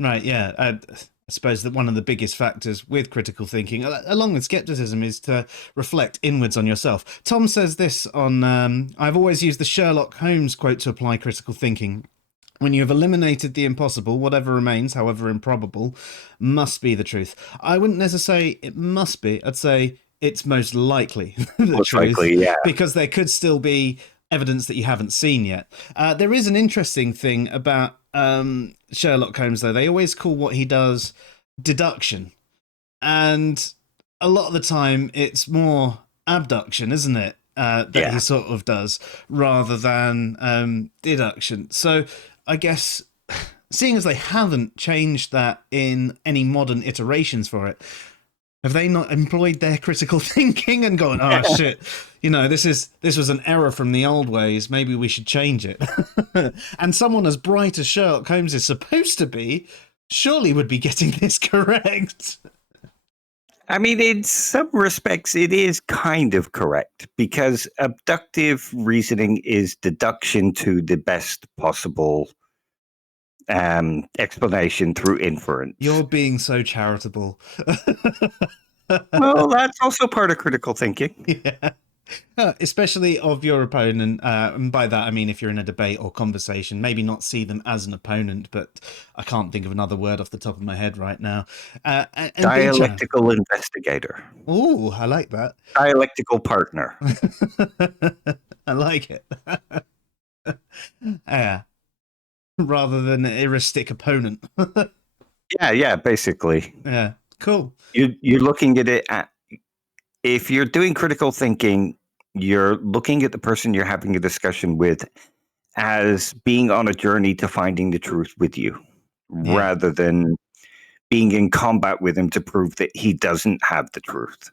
Right, yeah. I suppose that one of the biggest factors with critical thinking, along with skepticism, is to reflect inwards on yourself. Tom says this on, I've always used the Sherlock Holmes quote to apply critical thinking. When you have eliminated the impossible, whatever remains, however improbable, must be the truth. I wouldn't necessarily say it must be. I'd say it's most likely the Most truth, likely, yeah. because there could still be evidence that you haven't seen yet. There is an interesting thing about Sherlock Holmes, though. They always call what he does deduction. And a lot of the time, it's more abduction, isn't it? That Yeah. he sort of does rather than deduction. So I guess seeing as they haven't changed that in any modern iterations for it, have they not employed their critical thinking and gone, oh shit, this was an error from the old ways, maybe we should change it? And someone as bright as Sherlock Holmes is supposed to be surely would be getting this correct. I mean, in some respects, it is kind of correct because abductive reasoning is deduction to the best possible explanation through inference. You're being so charitable. Well, that's also part of critical thinking. Yeah. Especially of your opponent, and by that I mean if you're in a debate or conversation, maybe not see them as an opponent, but I can't think of another word off the top of my head right now. And Dialectical investigator. Oh, I like that. Dialectical partner. I like it. Yeah. Rather than an heuristic opponent. Yeah, basically. Yeah, cool. You're looking at it if you're doing critical thinking, you're looking at the person you're having a discussion with as being on a journey to finding the truth with you, rather than being in combat with him to prove that he doesn't have the truth.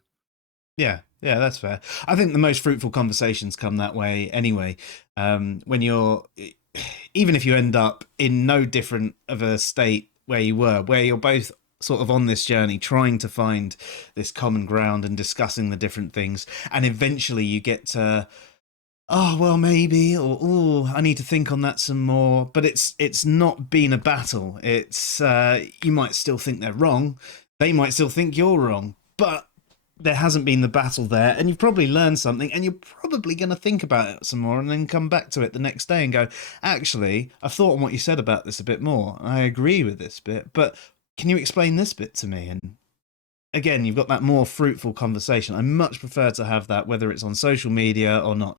Yeah, that's fair. I think the most fruitful conversations come that way anyway. When even if you end up in no different of a state where you were, where you're both sort of on this journey trying to find this common ground and discussing the different things, and eventually you get to, oh well, maybe, or oh, I need to think on that some more. But it's not been a battle. It's you might still think they're wrong, they might still think you're wrong, but there hasn't been the battle there, and you've probably learned something, and you're probably going to think about it some more and then come back to it the next day and go, actually, I've thought on what you said about this a bit more. I agree with this bit, but can you explain this bit to me? And again, you've got that more fruitful conversation. I much prefer to have that, whether it's on social media or not.